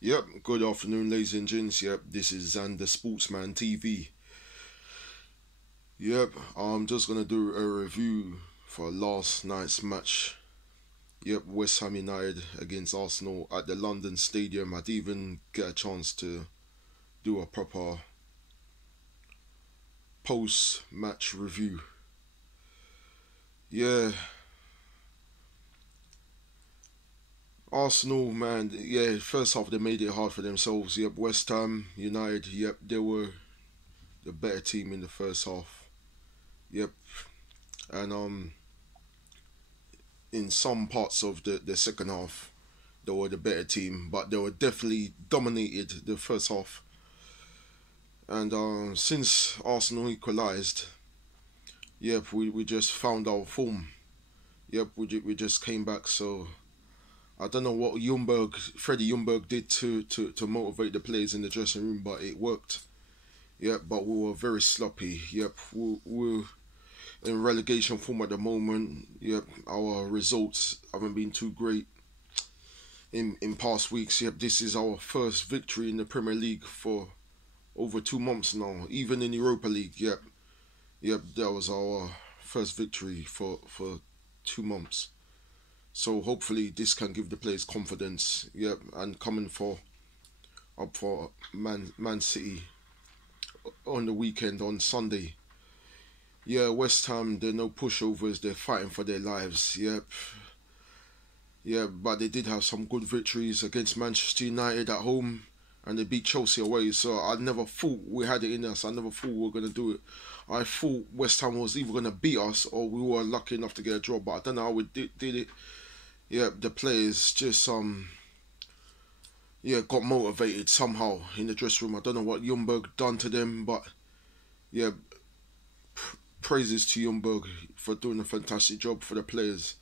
Yep, good afternoon, ladies and gents. Yep, this is Xander Sportsman TV. Yep, I'm just gonna do a review for last night's match. Yep, West Ham United against Arsenal at the London Stadium. I didn't even get a chance to do a proper post match review. Yeah, Arsenal, man, yeah, first half they made it hard for themselves. Yep, West Ham United, yep, they were the better team in the first half. Yep, and in some parts of the second half, they were the better team, but they were definitely dominated the first half. And since Arsenal equalised, yep, we just found our form. Yep, we just came back. So I don't know what Freddie Ljungberg did to motivate the players in the dressing room, but it worked. Yep, but we were very sloppy. Yep, we're in relegation form at the moment. Yep, our results haven't been too great in past weeks. Yep, this is our first victory in the Premier League for over 2 months now. Even in Europa League, yep, that was our first victory for 2 months. So hopefully this can give the players confidence. Yep, and coming for up for Man City on the weekend on Sunday. Yeah, West Ham, they're no pushovers. They're fighting for their lives. Yep. Yeah, but they did have some good victories against Manchester United at home, and they beat Chelsea away. So I never thought we had it in us. I never thought we were going to do it. I thought West Ham was either going to beat us or we were lucky enough to get a draw. But I don't know how we did it. Yeah, the players just got motivated somehow in the dressing room. I don't know what Ljungberg done to them, but yeah, praises to Ljungberg for doing a fantastic job for the players.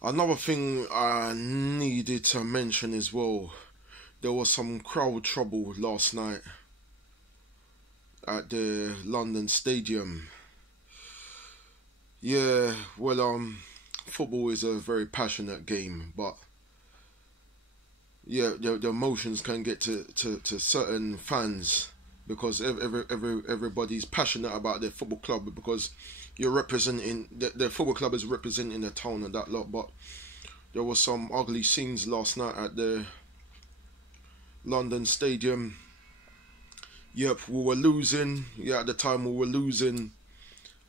Another thing I needed to mention as well, there was some crowd trouble last night at the London Stadium. Yeah, well, football is a very passionate game, but yeah, the emotions can get to certain fans because everybody's passionate about their football club because you're representing the football club is representing the town and that lot. But there was some ugly scenes last night at the London Stadium. Yep, we were losing. Yeah, at the time we were losing,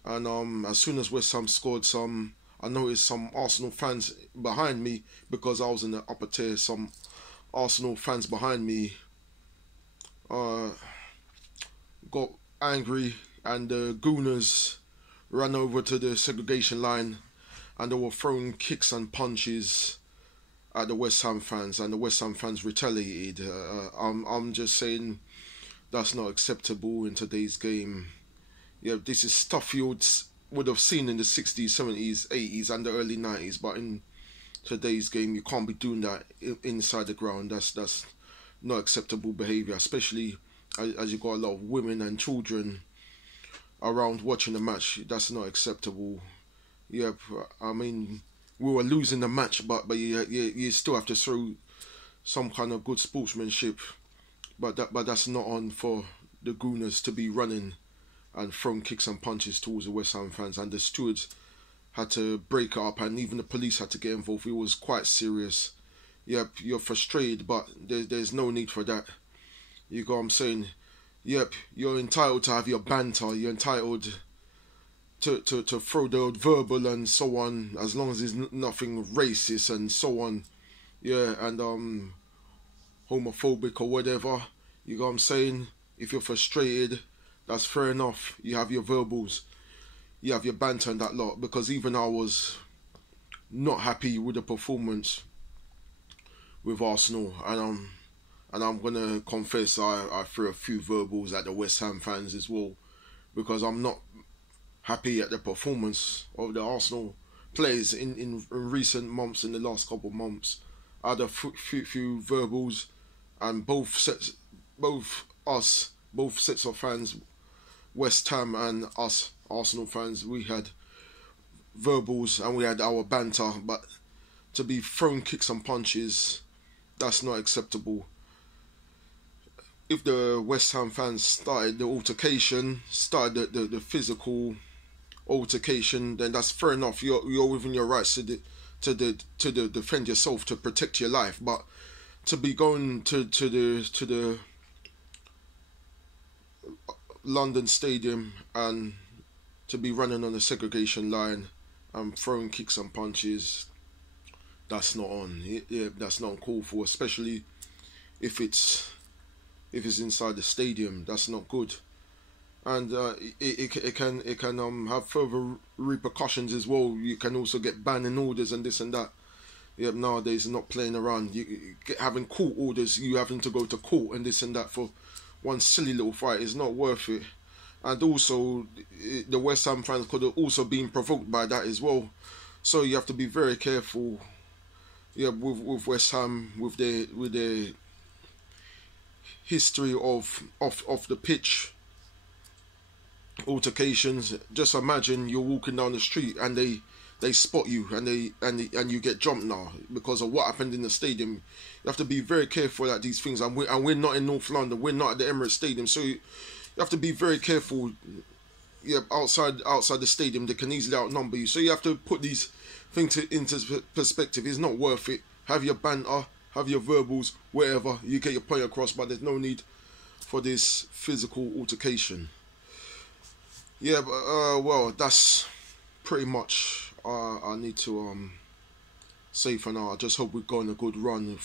and as soon as West Ham scored some, I noticed some Arsenal fans behind me because I was in the upper tier. Some Arsenal fans behind me uh, got angry, and the Gooners ran over to the segregation line and they were throwing kicks and punches at the West Ham fans, and the West Ham fans retaliated. I'm just saying that's not acceptable in today's game. Yeah, this is stuff you would have seen in the 60s, 70s, 80s, and the early 90s, but in today's game, you can't be doing that inside the ground. That's not acceptable behaviour, especially as you got a lot of women and children around watching the match. That's not acceptable. Yep, I mean we were losing the match, but you still have to show some kind of good sportsmanship. But that's not on for the Gooners to be running and throwing kicks and punches towards the West Ham fans, and the stewards had to break it up, and even the police had to get involved. It was quite serious. Yep, you're frustrated, but there's no need for that. You go, I'm saying, yep, you're entitled to have your banter. You're entitled to throw the verbal and so on, as long as there's nothing racist and so on. Yeah, and homophobic or whatever. You know what I'm saying? If you're frustrated, that's fair enough. You have your verbals, you have your banter and that lot. Because even I was not happy with the performance with Arsenal, and I'm gonna confess I threw a few verbals at the West Ham fans as well, because I'm not happy at the performance of the Arsenal players in recent months, in the last couple of months. I had a few verbals, and both sets of fans, West Ham and us Arsenal fans, we had verbals and we had our banter, but to be throwing kicks and punches That's not acceptable. If the West Ham fans started the altercation, started the physical altercation, then that's fair enough. You're within your rights to defend yourself, to protect your life. But to be going to the London Stadium and to be running on the segregation line and throwing kicks and punches, that's not on. Yeah, that's not called for, especially if it's inside the stadium. That's not good, and it can have further repercussions as well. You can also get banning orders and this and that. Yeah, nowadays not playing around. Having court orders, you having to go to court and this and that for one silly little fight is not worth it. And also, the West Ham fans could have also been provoked by that as well. So you have to be very careful. Yeah, with West Ham, with their history of the pitch altercations. Just imagine you're walking down the street and they spot you and you get jumped now because of what happened in the stadium. You have to be very careful at these things, and we're not in North London. We're not at the Emirates Stadium, so you have to be very careful. Yeah, outside the stadium, they can easily outnumber you. So you have to put these things into perspective. It's not worth it. Have your banter, have your verbals, wherever you get your point across, but there's no need for this physical altercation. Yeah, but well, that's pretty much I need to say for now. I just hope we've gone a good run,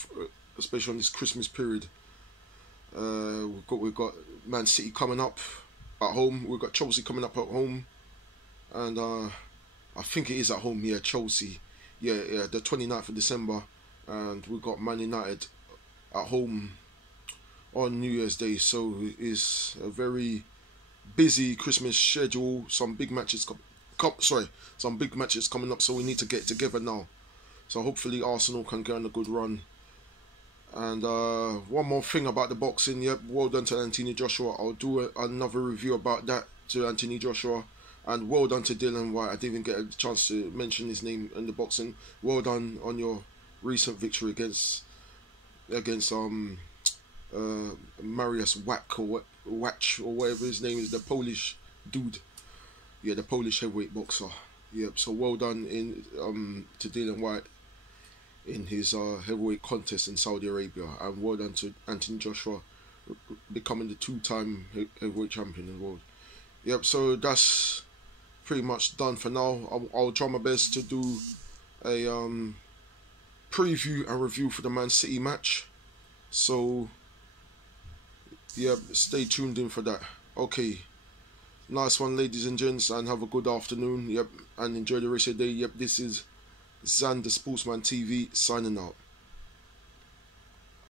especially on this Christmas period. We've got Man City coming up at home. We've got Chelsea coming up at home, and I think it is at home. Yeah, Chelsea. Yeah, the 29th of December, and we've got Man United at home on New Year's Day. So it's a very busy Christmas schedule. Some big matches some big matches coming up. So we need to get together now. So hopefully Arsenal can get on a good run. And one more thing about the boxing. Yep, well done to Anthony Joshua. I'll do another review about that to Anthony Joshua. And well done to Dylan White. I didn't even get a chance to mention his name in the boxing. Well done on your recent victory against Mariusz Wach or whatever his name is, the Polish dude. Yeah, the Polish heavyweight boxer. Yep. So well done to Dylan White in his heavyweight contest in Saudi Arabia, and well done to Anthony Joshua becoming the 2-time heavyweight champion in the world. Yep. So that's pretty much done for now. I'll try my best to do a preview and review for the Man City match. So yeah, stay tuned in for that. Okay. Nice one, ladies and gents, and have a good afternoon. Yep, and enjoy the rest of your day. Yep, this is Xander Sportsman TV signing out.